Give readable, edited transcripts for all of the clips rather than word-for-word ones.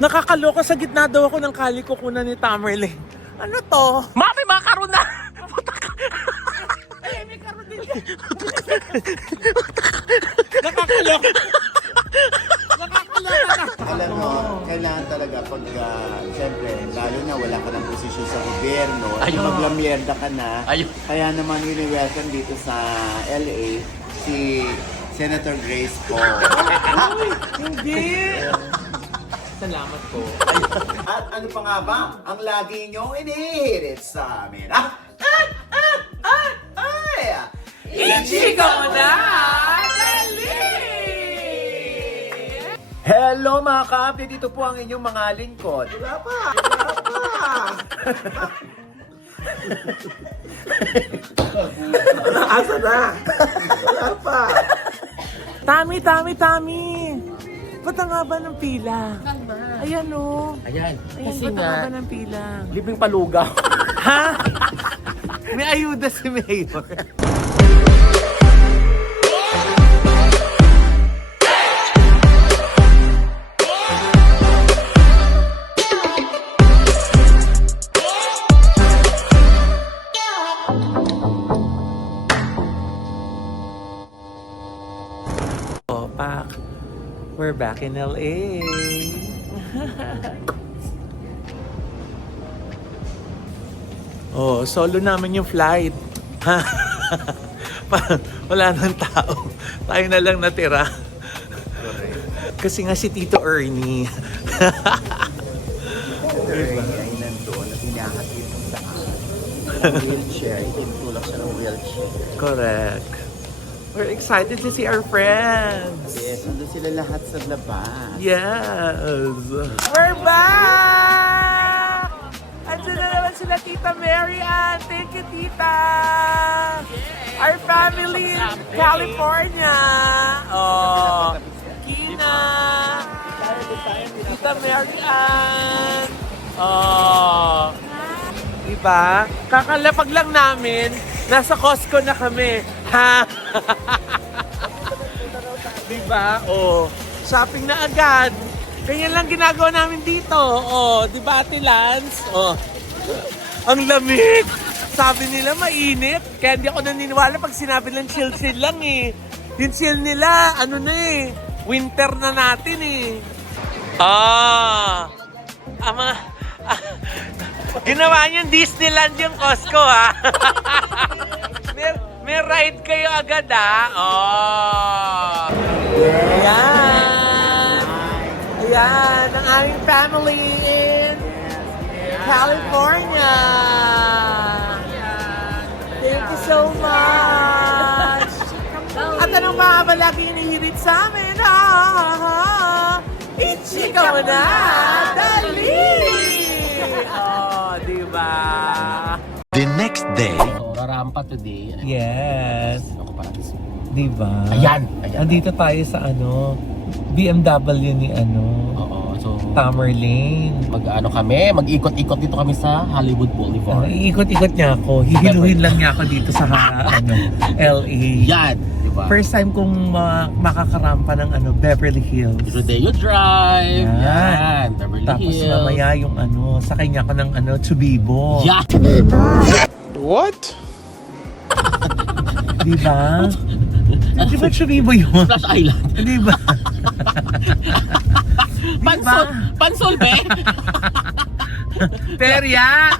Nakakaloka, sa gitna daw ako ng kalikukunan ni Tamerlane. Ano to? Mami, makaroon na! Ay, may karoon din. Nakakaloka. Alam mo, kailangan talaga pag, siyempre, lalo na wala ka ng posisyon sa gobyerno, maglamierda ka na. Kaya naman welcome dito sa LA si Senator Grace Poe. Hindi! Salamat po. At ano pa nga ba ang lagi niyong inihirit sa amin? Ichika mo na! Dali! Hello mga ka-update, dito po ang inyong mga lingkod. Wala pa! Asa na? Wala pa! Tami! Ba't ang haba ng pila? Ayan o. Ayan. Kasi ba't ang haba ng pila? Libreng palugaw. Ha? May ayuda si Mayor. We're back in LA. Oh, solo namin yung flight. Wala nang tao. Tayo na lang natira. Kasi nga si Tito Ernie. Diba? Ay nandoon at hinahatid sa wheelchair. Itinutulak siya ng wheelchair. Correct. We're excited to see our friends. Yes, nandun sila lahat sa labas. Yes. We're back! Andiyan na naman sila Tita Mary Ann. Thank you, Tita. Our family in California. Oh, Kina. Tita Mary Ann. Oh. Diba? Kakalapag lang namin, nasa Costco na kami. Ha? Diba? Oh, shopping na agad. Ganyan lang ginagawa namin dito. Oh, diba, Ate Lance? Oh, ang lamig. Sabi nila mainit. Kaya hindi ako naniniwala pag sinabi ng chill lang eh. Yung chill nila, ano na eh, winter na natin eh. Ginawa niyang Disneyland yung Costco ha. May ride kayo agad ha. Oh. Ayan. Ayan, ang aming family in California. Thank you so much. At anong mga ba lagi hinihirit sa amin? Ichika mo na! Dali! Oh, diba? The next day, So, rarampa today. Yes. Ako para dito. Diba? Ayan. Andito tayo sa BMW ni Oo. So, Tamerlane. mag-ikot-ikot dito kami sa Hollywood Boulevard. Iikot-ikot niya ako. Hihiluhin lang niya ako dito sa LA. Yan. Diba? First time kong makakarampa ng Beverly Hills. Rodeo Drive. Yan. Yan. Beverly Tapos Hills. mamaya yung sakay niya ako ng Chubibo. Yan. what? Diba? Di ba Chubibo yun? Flash Island. Diba? Pansol, be? Perya!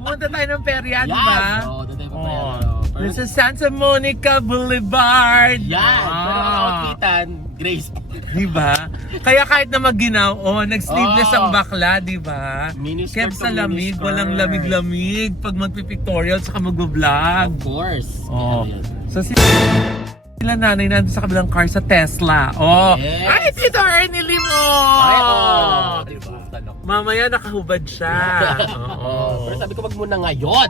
Pumunta tayo ng Perya, Yan. diba? Oo, doon tayo pa Oh. tayo. This is Santa Monica Boulevard. Yan. Pero ang outfitan, Grace. Diba? Kaya kahit na mag-ginaw, nag-sleeveless Oh. ang bakla, diba? Miniskirt Kept sa to lamig, miniskirt. walang lamig-lamig pag magpipictorial saka mag-vlog. Of course. Oh. Yan. So sila nanay nandun sa kabilang car sa Tesla. Oh. Yes. Ay, Tito Ernie Limo! Ay, diba? Tanok. Mamaya nakahubad siya. Oo. Pero sabi ko wag muna ngayon.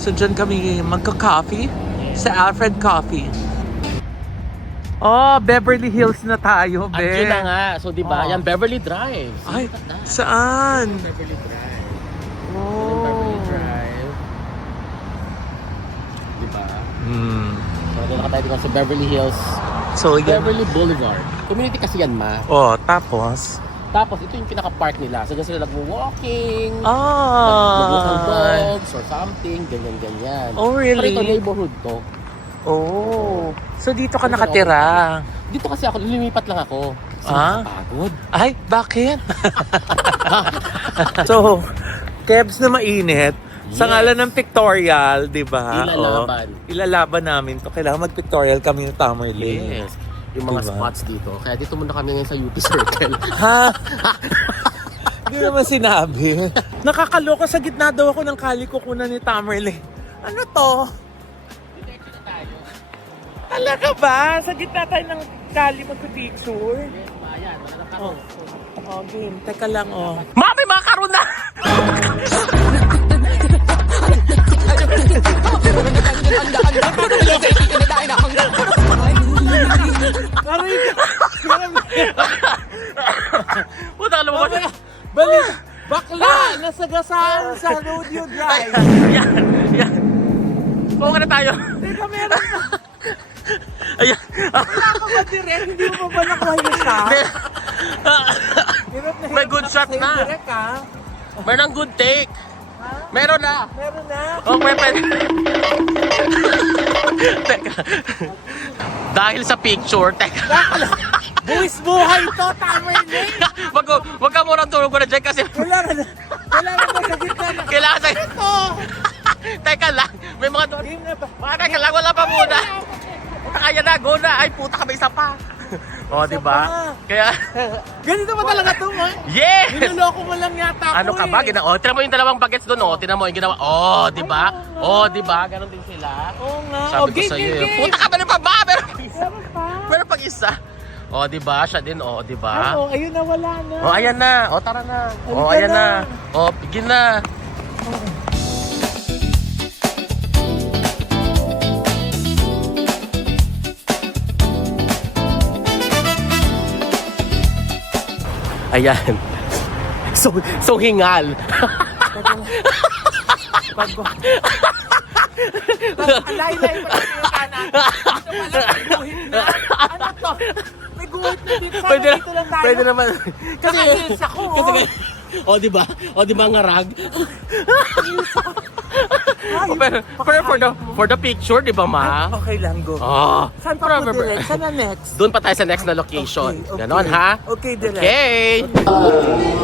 So dyan kami magka-coffee sa Alfred Coffee. Oh, Beverly Hills na tayo, be. Andiyan na nga. So, di ba? Oh. Yan, Beverly Drive. Ay, saan? Beverly Drive. Oh. Beverly Drive. So, doon nakatayo dito sa Beverly Hills. So, yan. Beverly Boulevard. Community kasi yan, ma. Oh, tapos? Tapos, ito yung pinaka-park nila. So, dyan sila nag-walking. Nag-walk ng dogs or something. Ganyan-ganyan. Oh, really? Pero ito, neighborhood to. Oh. So, dito ka nakatira? Dito kasi ako, lumipat lang ako. Kasi nakapagod. Ay, bakit? So, Kebs na mainit. Sa ngalan ng pictorial, di ba? Ilalaban. Ilalaban namin to. Kailangan mag-pictorial kami ng Tamerlane. Yes. Yung mga Diba? spots dito. Kaya dito muna kami ngayon sa UP Circle. Ha? Hindi naman sinabi. Nakakaloka sa gitna daw ako ng kalikukunan ni Tamerlane. Ano to? Talaga ba? Sa gitna tayo ng kali magpipicture? Ayan, wala na Oh. Oh, game. Teka lang, oh. Mami, makaroon na! Puta ka lumabas. Balik! Bakla! Nasagasaan sa rodeo drive! Yan, yan. Kuha ka na tayo. Teka, meron pa! Ayan. Wala ka ba direct? Hindi mo ba nakuha yung shot? Hirap na May hirap good shot kasi na. direct, ha? Meron ng good take. Meron na. Meron na. Okay, pwede. Teka. Dahil sa picture, teka. Buwis buhay to, Tamerlane! Wag ka muna tulog ko na dyan kasi Wala ka na. Wala ka na sa gitna na. kailangan sa... Ito! Teka lang, may mga doon. Game na ba? Teka lang, wala pa muna. Kaya na, go na. Ay, puta ka, may isa pa. O, di ba? Kaya, Ganito ba talaga ito, ma? yes! Niloloko mo lang yata ako Ano ka ba? eh. Tinan mo yung dalawang bagets doon, oh. Tinan mo yung ginawa. Oh, di ba? Oh, di ba? Ganon din sila. Oo nga. Sabi ko game, sa'yo, game, game. puta ka ba pa ba? Meron pang isa. Meron pa. Meron pang isa. Oh, di ba? Siya din, oh, di ba? Ano? Ayun na, wala na. Oh, ayan na. Oh, tara na. Oh, Halika ayan na. na. Oh, bigyan na. Ayan. So hingal. Alay-lay pa yung kana. Ito pala, may guhit na. Ano to? May guhit na dito. Sana Pwede, dito lang tayo. pwede naman. Naka-heels ako, oh. oh, di ba? Oh, di ba nga rag? Ay, Oh, pero for the picture, di ba, ma? Okay lang, go. Oh, Saan pa po direct? Saan na next? Doon pa tayo sa next na location. Okay, okay. Ganon, ha? Okay, direct. Okay.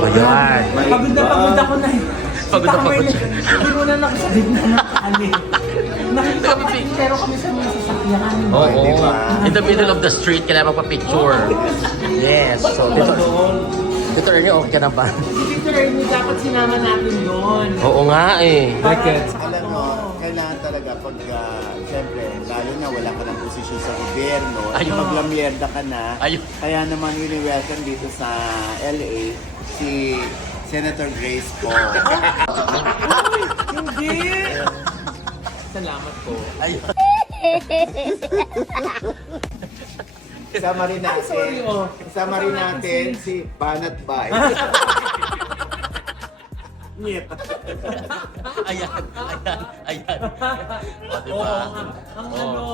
Ayan. Pagod na ako na eh. Pagod na pagod. Hindi mo na nakasabit na nakaanin. Nakita ko pero kami sa mga sasakyan. Oo. Di ba? In the middle of the street, kailangan magpa-picture. Yes. So, dito rin okay ka na ba? Si Victor Ernie, dapat sinama natin doon. Oo nga eh. Alam mo, kailangan talaga pag, siyempre, lalo na wala ka ng posisyon sa gobyerno, Ayun. maglamierda ka na, Ayun. kaya naman welcome dito sa LA, si Senator Grace Poe. Hindi! Salamat po. Ayun. Isama rin natin, Sorry, oh. isama rin natin si Banat Bay. Nyet. Ayan. Ayan. O, diba? Oo, ang ano,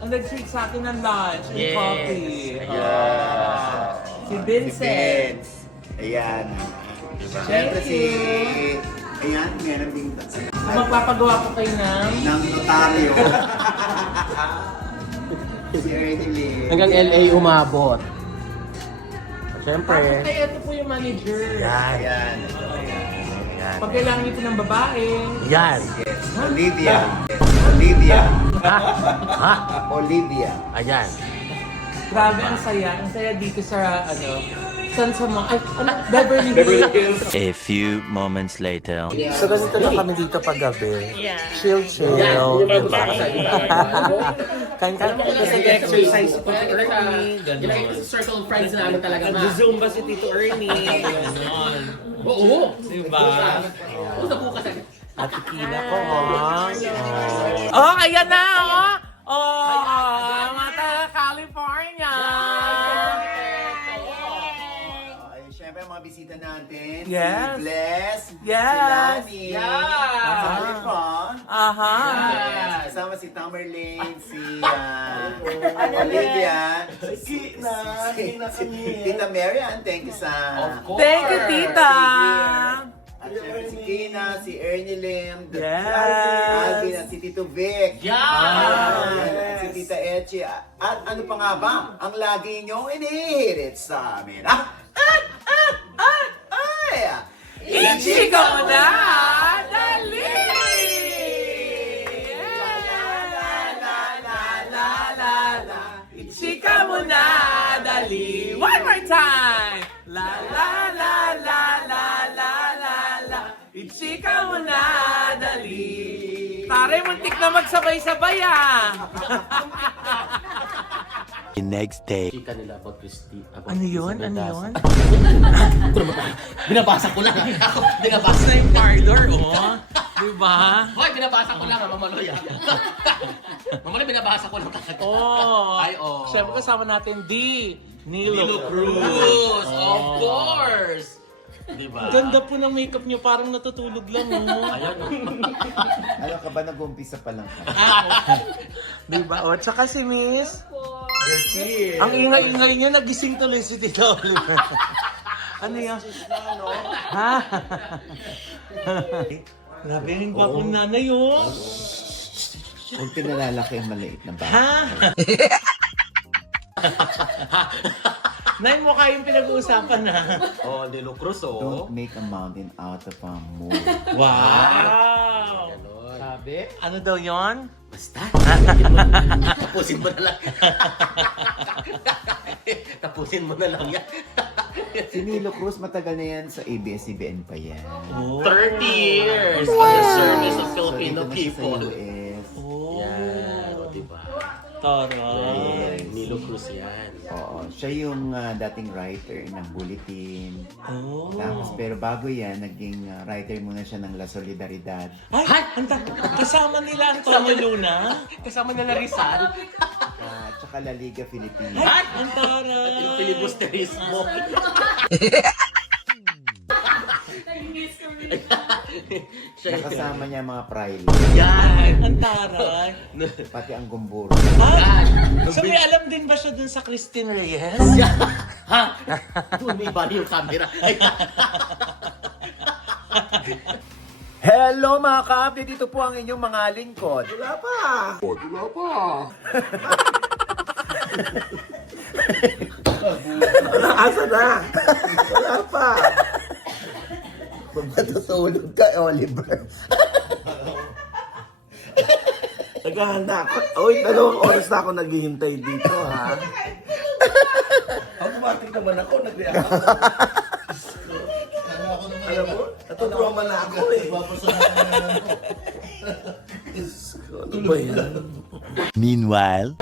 ang nag-treat sa akin ng lunch, yung Yes. coffee. Ayan. Si Si Vincent. Vince. Ayan. Diba? Siyempre si... Ayan, meron din Magpapagawa ko kayo ng... ng notaryo. Si Ernie Lee. Hanggang LA umabot. Siyempre. Ay, ito po yung manager. Yan. Ayan. Pag kailangan niyo po ng babae, Yan. Yes. Olivia. Olivia. Ha? Ha? Olivia. Ayan. grabe ang saya. Ang saya dito sa, ano, San Samang, ay, ano, Beverly Hills. A few moments later. So, ganito lang kami dito pag gabi. Chill, diba? Kain-kain ko kasi exercise si Tito Ernie. Yung circle of friends namin talaga, ma. Zumba si Tito Ernie. Ganon. Oo. Diba? Pusa po kasi. At tequila ko, oh, ayan na, oh. Oh, mata California. Ay, syempre mga bisita natin. Yes. Si Bless. Yes. Si Lani. Yeah. Kasali ko. Aha. Sa kasama si Tamerlane, si Olivia, si Tita Marian, thank you sa... Of course. Thank you, tita! At syempre si Kina, si Ernie Lim, Yes. Alvin at si Tito Vic. Yeah! At si Tita Echi. At ano pa nga ba? Ang lagi niyong inihirit sa amin. Ichika mo na! Dali! Ichika mo na! Dali! One more time! La la la la la la la la Ichika mo na! Dali! Tare, muntik na magsabay-sabay The next day. Chika nila about Christy. About Ano yun? Isabel Ano Daza. yun? Binabasa ko lang. Ako, binabasa. Sa yung parlor, oh. Diba? Hoy, binabasa ko lang, Mamaloy. Mamaloy, binabasa ko lang. Oh. Ay, oh. Siyempre kasama natin Nilo Nilo Cruz, of course. Diba? Ganda po ng makeup niyo, parang natutulog lang, oh. Ayan. Ano ka ba, nag-umpisa pa lang ka? Diba? O, tsaka si Miss. Ang ingay-ingay niya, nagising tuloy si Tita Oliva. Ano yan? Ha? Grabe yung gwapong nanay, oh. Kung pinalalaki ang maliit na bata. Ha? Nay, mukha yung pinag-uusapan na. Oh, Nilo Cruz, oh. Don't make a mountain out of a mole. Wow! Ganon. Sabi? Ano daw yon? Basta. Tapusin mo na lang. Tapusin mo na lang yan. Si Nilo Cruz, matagal na yan sa ABS-CBN pa yan. Oh. 30 years of the service of So, Filipino dito na siya sa people. US. Oh. Yan, o diba? Taray. Nilo Cruz yan. Oo, siya yung dating writer ng Bulletin. Oh. Tapos, pero bago yan, naging writer muna siya ng La Solidaridad. Ay, kasama nila Antonio Luna. Kasama na Rizal. Tsaka La Liga Philippines. Ay, ang taray. Yung filibusterismo. Nakasama niya mga prile, Yan. Ang taray. pati ang gumburo. Ah, so may alam din ba siya dun sa Christine Reyes? Ha? Doon may bali yung camera. Ay. Hello mga ka-update, dito po ang inyong mga lingkod. Wala pa. Asa na? Wala pa. Kung matutulog ka, Oliver. Naghahanda ako. Uy, 2 oras na ako naghihintay dito, ha? Automatic naman ako, nag-react ako. Alam mo, natutuwa man ako eh. Ano ba yan? Meanwhile.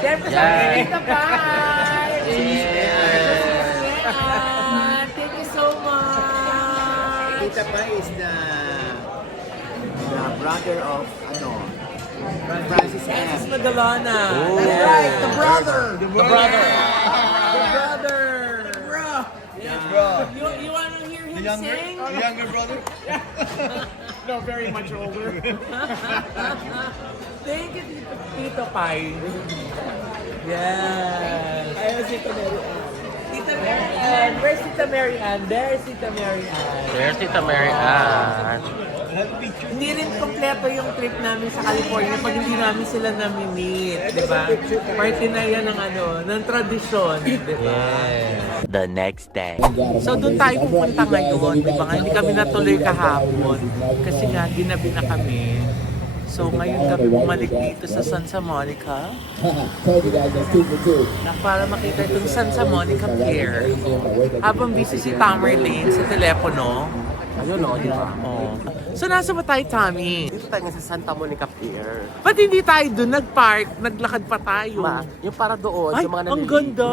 Siyempre sa Tita Pai! Thank you so much! Tita Pa is the brother of, Francis Francis M. Magalona! That's right, the brother! The brother! You want to hear him sing? The younger brother? No, very much older. Thank you, Tito Pai. Yes. Ayaw si Tonero. Tita Mary Ann. Where's Tita Mary Ann? There's Tita Mary Ann. There's Tita Mary Ann. Hindi rin kompleto yung trip namin sa California pag hindi namin sila nami-meet, di ba? Parte na yan ng tradisyon, di ba? The next day. So doon tayo pupunta ngayon, di ba? Hindi kami natuloy kahapon kasi nga ginabi na kami. So ngayon kami bumalik dito sa Santa Monica na para makita itong Santa Monica Pier. Habang busy si Tamerlane sa telepono. Ayun o, di ba? Oh. So nasa ba tayo, Tommy? Dito tayo nga sa Santa Monica Pier. Ba't hindi tayo doon nag-park? Naglakad pa tayo. Ma, yung para doon, Ay, sa mga ang ganda!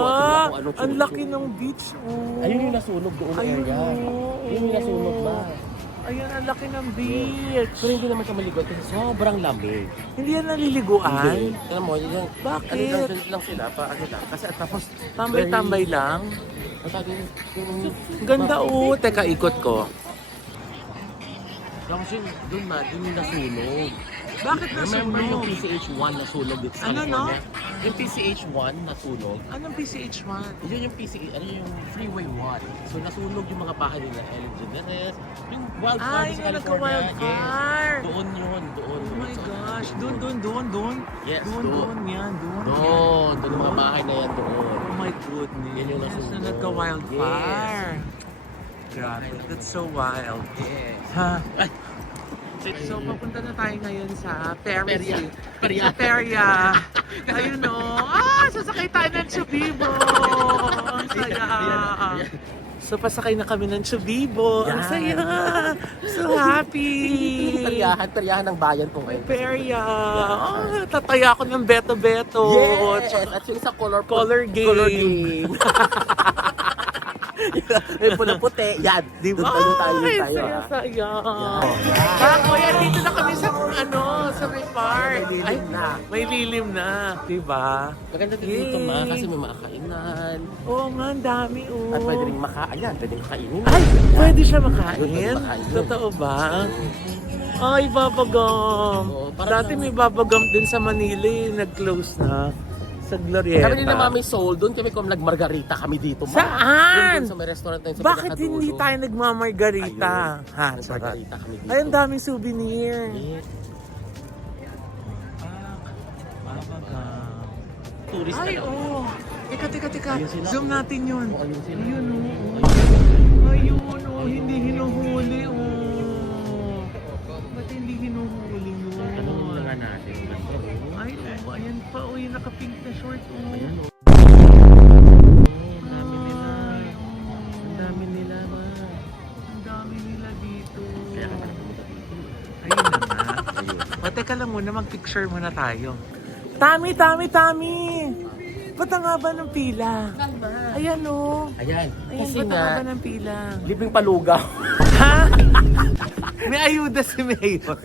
ano, Ang laki ng beach, oh. Ayun yung nasunog doon na Ayun, area. oh. Yun yung nasunog ba? Ayun, ang laki ng beach. Pero hindi naman siya maligot kasi sobrang lamig. Hindi yan naliliguan. Alam mo, yun yung... Bakit? Ano lang sila, ano lang. Kasi at tapos... Tambay-tambay lang. Ang tawag yung... Ganda, oh. Teka, ikot ko. Tapos yung doon yung nasunog. Bakit Remember yung nasunog? PCH-1 nasunog dito sa Ano, California? Yung PCH-1 nasunog. Anong PCH1? Yun yung yung Freeway 1. So nasunog yung mga bahay nila Ellen DeGeneres. Yung wildfire Ay, sa nga California. nagka-wildfire. Yes. Doon yun, doon. Oh my gosh. Doon. Yes, Doon yan. Doon. Doon yung mga bahay na yan doon. Oh my goodness. Yan yung nasunog. Na nagka-wildfire. Grabe. That's so wild. Yes. Ha? Ay, So, papunta na tayo ngayon sa Paris. Peria. Sa Peria. Ayun o. Sasakay tayo ng Chubibo. Ang saya. So, pasakay na kami ng Chubibo. Ang Yan. saya. So happy. Peryahan ng bayan ko ngayon. Peria. Tataya ako ng beto-beto. Yes! At yung sa color game. Color game. Yung pulang-puti. Yan. Di ba? Doon tayo Ay, tayo. saya. Kuya, dito na kami sa sa may park. May lilim na. May lilim na. Di ba? Maganda din dito ma, kasi may makakainan. Oo nga, ang dami oh. At pwede rin ayan, pwede rin kainin. Ay, pwede siya Pwede makain? makain. Totoo ba? Ay, babagam. Oo, parang Dati may babagam din sa Manila eh. Nag-close na. Sa Glorieta. Kami din na Mami Soul, doon kami kung nag-margarita kami dito. Ma. Saan? Doon sa may restaurant na yun sa Bakit pinakadulo. hindi tayo nagmamargarita? Ayun. Ha, Nag-margarita kami dito. ay, ang daming souvenir. Yes. Babagam. Tourist Ay, na lang. oo. Teka. Ayun sila. Zoom natin yun. Oo, ayun sila. Ayun, oo. Ayun, oo. Hindi hinuhuli, oo. Ba't hindi hinuhuli yun? Tanongin mo na nga natin. Ay, oo. Ayan pa, oo. Yung naka-pink na short, oo. Ayan, oh. Ay, oo. Ang dami nila, ma. Ang dami nila dito. Kaya ka nakapunta dito. Ayun na nga. Ayun. O, teka lang muna, mag-picture muna tayo. Tami! Ba't ang haba ng pila? Ayan o. Ayan. Ayan, Kasi ba't ang nga, haba ng pila? libreng palugaw. Ha? May ayuda si Mayor.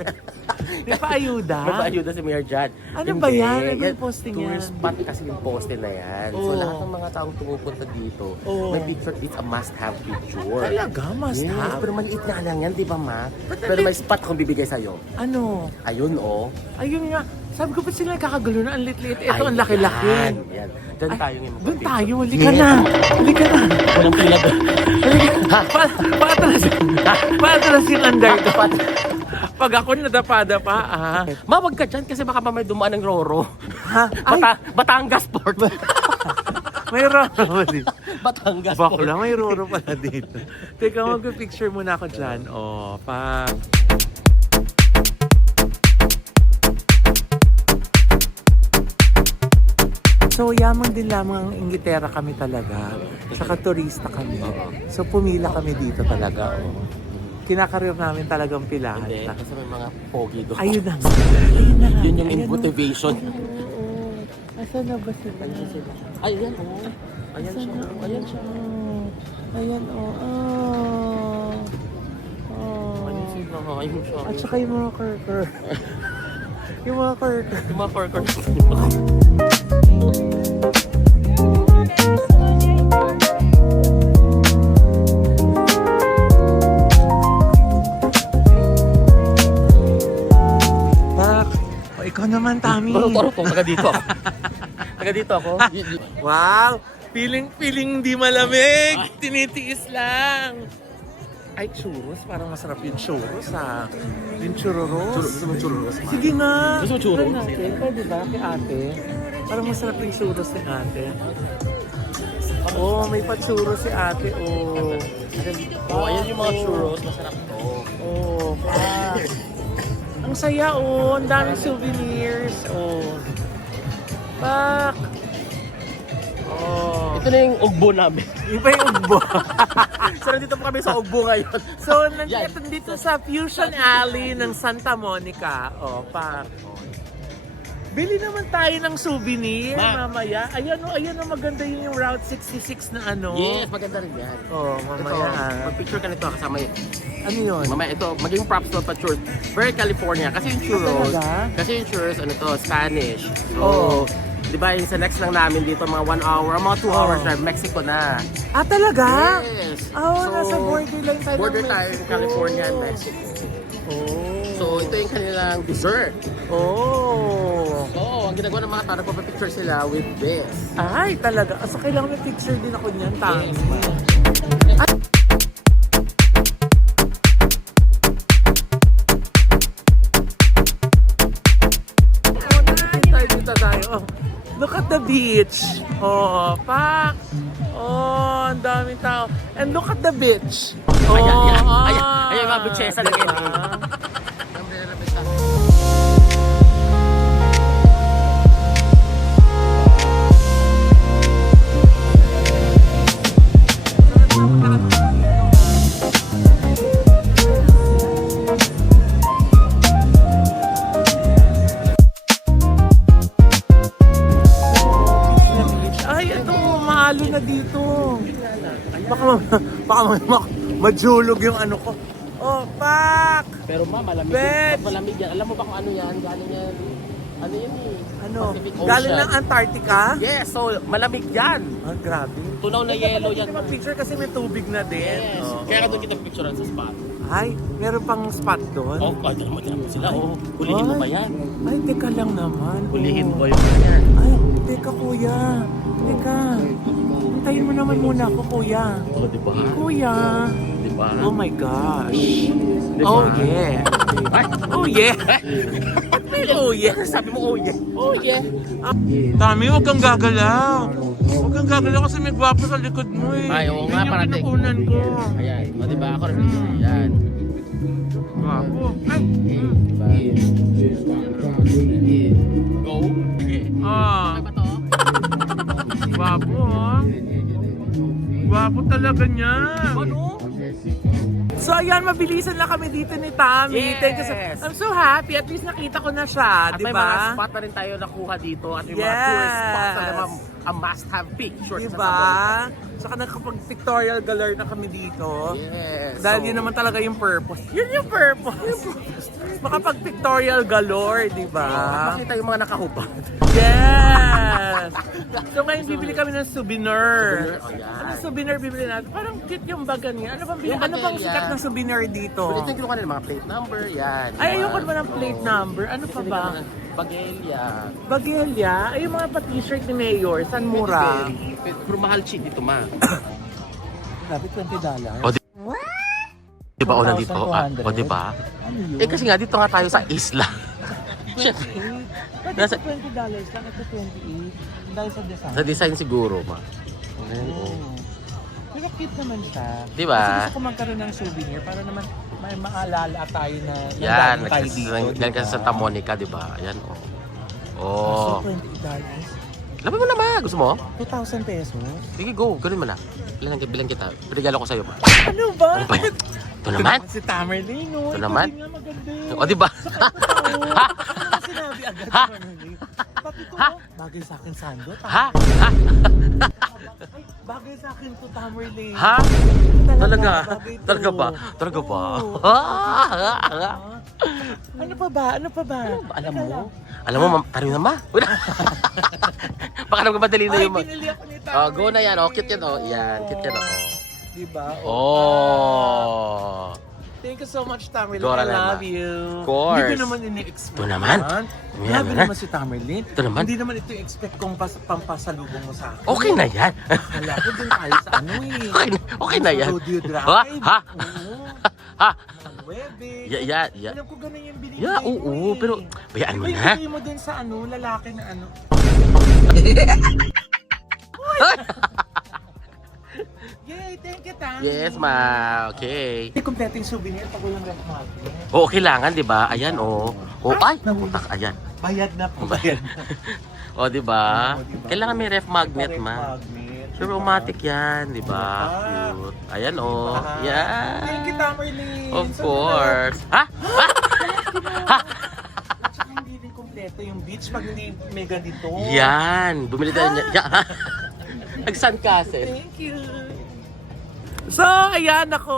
May pa-ayuda? Nagpa-ayuda si Mayor Jan. Ano ba yan? Ano ba yung posting yan? Tourist spot kasi yung poste na yan. So Oo. lahat ng mga taong pumupunta dito, Oo. may picture, it's a must-have picture. Talaga, must Yes, have. pero maliit nga lang yan, di ba ma? Pero may spot kung bibigay sa'yo. Ano? Ayun, oh. Ayun nga. Sabi ko, ba't sila nagkakagulo na? Ang lit-lit. Ito, ang Ayan, laki-laki. Yan. Doon tayo ngayon. Doon magpapicture. tayo. Halika Yes. na. Halika na. Walang pila doon. Paatras yung under ko. Pag ako nadapa-dapa, Ma, wag ka dyan kasi baka mamay dumaan ng Roro. Ha? Ay, Batangas Port. may roro dito. Batangas Port. Bakla, may roro pala dito. Teka, mag-picture muna ako dyan. O, pa... So, yaman din lamang ang Inglaterra kami talaga. Saka turista kami. So, pumila kami dito talaga. Oh. Kinakarir namin talagang pilahan. Hindi, kasi may mga pogi doon. Ayun na nga. Ayun na nga. Yun yung Ayun, motivation. Oo. Asan na ba sila? Ayan, oh. Ayan siya. Ayan siya. Ayan, oh. Ayun siya. Ayun siya. At saka yung mga kurkur. Yung mga kurkur. Yung mga corker. Pak, o ikaw naman, Tami. Taro po, taga dito ako. Taga dito ako. Wow! Feeling di malamig. Tinitiis lang. Ay, churros. Parang masarap yung churros, ha? Yung churros. Churros. Sige nga. Gusto mo churros? Try natin. Pwede ba? Kay ate. Parang masarap yung churros ni ate. Oh, may pa-churros si ate. Oh. Oh, ayan yung mga churros. Masarap to. Oh, pa. Ang saya, oh. Ang daming souvenirs. Oh. Pak. Oh. Ito na yung ugbo namin. Iba yung ugbo. So, nandito po kami sa ugbo ngayon. So, nandito sa Fusion Alley ng Santa Monica. O, pa. Bili naman tayo ng souvenir Ma. mamaya. Ayan o, maganda yun yung Route 66 na ano. Yes, maganda rin yan. Oh, mamaya. Ito, mag-picture ka nito kasama yun. Ano yun? Mamaya ito, maging props to pa churros. Very California. Kasi yung churros, Talaga? kasi yung churros, ano to, Spanish. So, Oh. di ba yung sa next lang namin dito, mga 1 hour, mga 2 hours drive, Mexico na. Ah, talaga? Yes. Oh, nasa borderline tayo ng Border tayo Mexico. ng California and Mexico. So, ito yung kanilang dessert. Oh. So, ang ginagawa ng mga tao, nagpapapicture sila with this. Ay, talaga. So, kailangan may picture din ako niyan. Thanks. Dito tayo. Oh, look at the beach. Oh, pak. Oh, ang daming tao. And look at the beach. Oh, Ayan, mga bitsesa na ganyan. Ay, ito, maalo na dito. Baka majulog yung ano ko. Oh, pak! Pero ma, malamig Bet! yan. Malamig yan. Alam mo ba kung ano yan? Galing yan. Ano yan eh? Ano? Pacific Ocean. Galing ng Antarctica? Yes, so malamig yan. Ah, grabe. Tunaw na yellow yan. Hindi mag-picture kasi may tubig na din. Yes. Oh. Kaya ka doon kita picturean sa spot. Ay, meron pang spot doon? Oh, ay, dalaman sila. Oh, hulihin mo ba yan? Ay, teka lang naman. Hulihin Oh. mo yung mga yan. Ay, teka kuya. Teka. Hintayin mo naman muna ako, kuya. Oh, di ba? Kuya. Di ba? Oh my gosh. Di ba? Oh yeah. Ay! Oh yeah. Oh yeah. Sabi mo, oh yeah. Oh yeah. Tami, huwag kang gagalaw. Huwag kang gagalaw kasi may gwapo sa likod mo eh. Ay, oo nga, Yun yung parating. kinukunan ko. Ayan. O, di ba? Ako rin. Ayan. Gwapo. Ay. Diba? Go. Sige. Ah. Ano ba to? Gwapo ah. Gwapo talaga niya. Ano? So ayan, mabilisan na kami dito ni Tami. Yes. Thank you so I'm so happy. At least nakita ko na siya, At di may mga ba? spot na rin tayo nakuha dito at may mga Yes. tourist spots na naman a must-have picture Di sa ba? Taboy. Saka nakapag-pictorial gallery na kami dito. Yes. Dahil yun naman talaga yung purpose. Yun yung purpose. Makapag-pictorial galore, di ba? Makita yung mga nakahubad. Yes! So ngayon bibili kami ng souvenir. Oh, yan. Anong souvenir bibili natin? Parang cute yung baga niya. Ano bang, Yung ano bang baga, sikat yan. ng souvenir dito? But ito yung kinuha nila mga plate number. Yan. Ay, ayoko naman ng plate number. Ano pa ba? Bagelya. Bagelya? Ay, yung mga pa-t-shirt ni Mayor. San mura? Pero mahal cheap dito, ma. Grabe, $20. O, di ba o nandito? O, di ba? Eh, kasi nga dito nga tayo sa isla. Siyempre. Nasa $20 lang. Ito 28. Dahil sa design. Sa design siguro, ma. Ayan, o. Pero cute naman siya. Di ba? Kasi gusto ko magkaroon ng souvenir para naman may maalala tayo na Yan, nanggaling tayo dito. yan kasi sa Santa Monica, di ba? Ayan, o. Oh. So, $20. Labi mo na, ma. Gusto mo? 2,000 pesos? Sige, go. Gawin mo na. Bilang kita. Regalo ko sa'yo, ma. Ano ba? Ano ba yan? Ito naman. Si Tamerlane, no? Ito Ikaw naman. din nga maganda. O, di ba? Ha? Ano sinabi agad? Ha? Pati to, Ha? bagay sa akin, Sando. Ha? Ha? Ay, bagay sa akin to, Tamerlane. Ha? Talaga? bagay to. Talaga ba? Talaga ba? Oo. Ha? Ano pa ba? Ano pa ba? Alam Teka mo? lang. Alam mo, tayo na, ma. Baka naman madali na Ay, yung... binili ako ni Oh, Tamerlane. go na yan. Oh, cute yan. Oh, yan. Cute yan. Oh. Diba? Oh. Thank you so much, Tamerlane. Dora I Lama. love you. Of course. Hindi ko naman ini-expect. Ito naman. yan. Yan, Grabe ha? naman si Tamerlane. Ito naman. Hindi naman ito yung expect kong pampasalubong mo sa akin. Okay na yan. Akala ko dun tayo sa ano eh. Okay na yan. Rodeo Drive. Ha? Ha? Oo. Ha? Ang Webe. Yeah. Alam ko ganun yung binibigay Yeah, mo oo. eh. Pero, bayaan mo Uy, na. bigay mo din sa ano, lalaki na ano. Yay, thank you, Tami. Yes, ma. Okay. Hindi kompleto yung souvenir pag walang ref magnet. Oo, kailangan, di ba? Ayan, oh. Oh, ay, nakutak. Ayan. Bayad na po. Bayad. O, di ba? Oo, diba? Kailangan may ref magnet, Ref ma. magnet. Sure, automatic yan, di ba? Cute. Ayan, oh. Yan. Thank you, Tamerlane. Of So, course. Ha? Ha? Ha? At saka hindi din kompleto yung beach pag hindi may ganito. Yan. Bumili tayo niya. Yan. Nag-sandcastle. Thank you. So, ayan ako.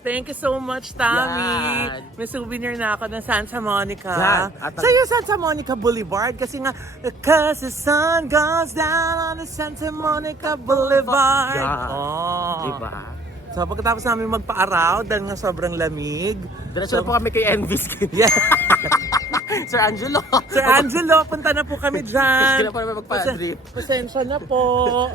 Thank you so much, Tami. Yan. May souvenir na ako ng Santa Monica. Yan. Sa'yo, Santa Monica Boulevard. Kasi nga, because the sun goes down on the Santa Monica Boulevard. Yan. Oh. Diba? So, So pagkatapos namin magpa-araw dahil nga sobrang lamig. Diretso na po kami kay Envy Skin. Yeah. Sir Angelo. Sir Angelo, punta na po kami dyan. Hindi na po namin magpa-drip. Pasensya na po.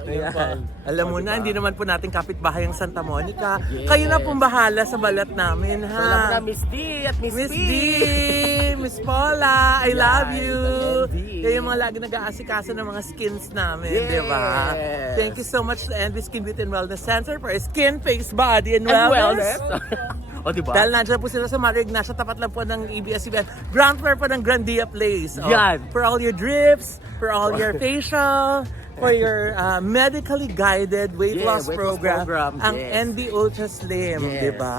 Ayan. Alam mo na, hindi naman po natin kapitbahay ang Santa Monica. Kayo na pong bahala sa balat namin, ha? So, alam mo na, Miss D at Miss Miss P. D, Miss Paula, I love you. Envy. Kayo yung mga lagi nag-aasikaso ng mga skins namin, Yes. di ba? Thank you so much to Envy Skin Beauty and Wellness Center for skin, face, body, and And wellness. O, diba? Dahil nandiyan po sila sa Mario Ignacio, tapat lang po ng ABS-CBN. Ground floor po ng Grandia Place. Oh, Yan. For all your drips, for all your facial, for your medically guided weight Yeah, loss weight loss program. program, Ang yes. NB Ultra Slim, Yes. di ba?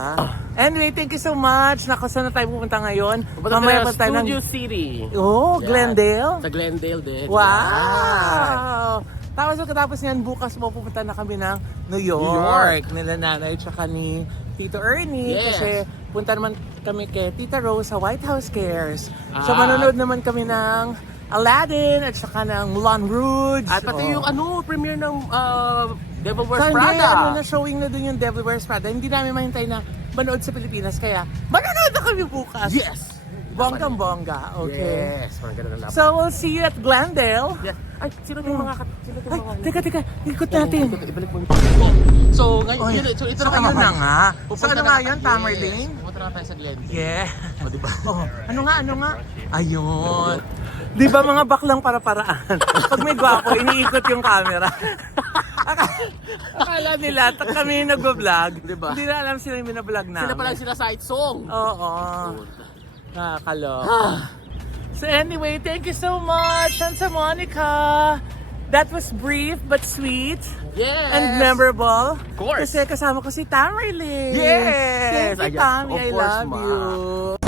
Anyway, thank you so much. Naku, saan na tayo pupunta ngayon? Pupunta Mamaya tayo pa tayo ng... Studio City. Oh, Yan. Glendale? Sa Glendale din. Yan. Wow! Tapos pagkatapos niyan, bukas po pupunta na kami ng New York. Nila nanay tsaka ni Tito Ernie. Yes. Kasi punta naman kami kay Tita Rose sa White House Cares. So Ah. manonood naman kami ng Aladdin at saka ng Moulin Rouge. At pati yung premiere ng Devil Wears Sunday, Prada. ano na showing na dun yung Devil Wears Prada. Hindi namin mahintay na manood sa Pilipinas. Kaya manonood na kami bukas. Yes! Bonggang-bongga. Okay. Yes! Parang ganun na lang. So we'll see you at Glendale. Yes. Ay, sino yung mga sino yung Ay, mga teka, ikot natin. Ibalik mo. So, ngayon, so ito So, na ayun na nga. So, Pupunta ano na nga tayo- yun, Tamerlane? Yes. Pupunta na tayo sa Glendale. Yeah. O, diba? Oh, ano nga? Ayun. Di ba mga baklang para-paraan? Pag may gwapo, iniikot yung camera. Akala nila, kami yung nagbablog. Diba? Hindi na alam sila yung binablog namin. Sila pa lang sila side song. Oo. Nakakalo. So anyway, thank you so much, Santa Monica. That was brief but sweet. Yes! And memorable. Of course. Kasi kasama ko si Tamerlane. Yes! Thank you, Ayan. Tammy. Of I course, love ma. you.